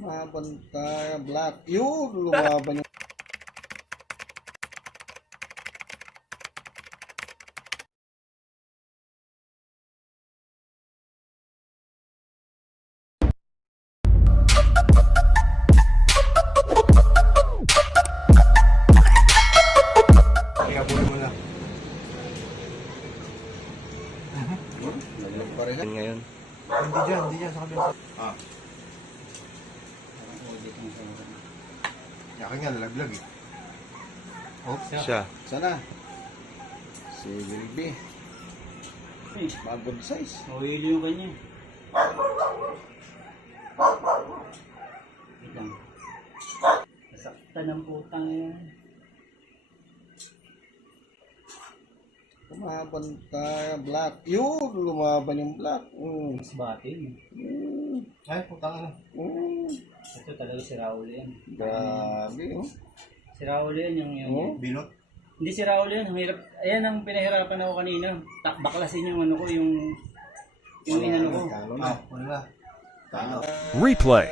Lumaban tayo, black. Yun, lumaban yung... Ikabuli mo na. Naglag pa rin lang. Ngayon. Hindi dyan, sa kabila. Ah. Yakin nga, nalaglag eh. Oops. Siya. Sana? Si Wilby. Bagod size. Mahuli yung kanya. Itang. Nasaktan ng putang yan. Lumaban tayo, black. Yun, lumaban yung black. Mas batin. Ay, putang na. Ito talaga si Raul yan. Grabe, oh. Si Raul yan yung... Oh. Binot. Hindi si Raul yan. Ang hirap. Ayan ang pinahirapan ako kanina. Baklasin yung ano ko, yung inano ko. Ah, wala na. Talo. Replay.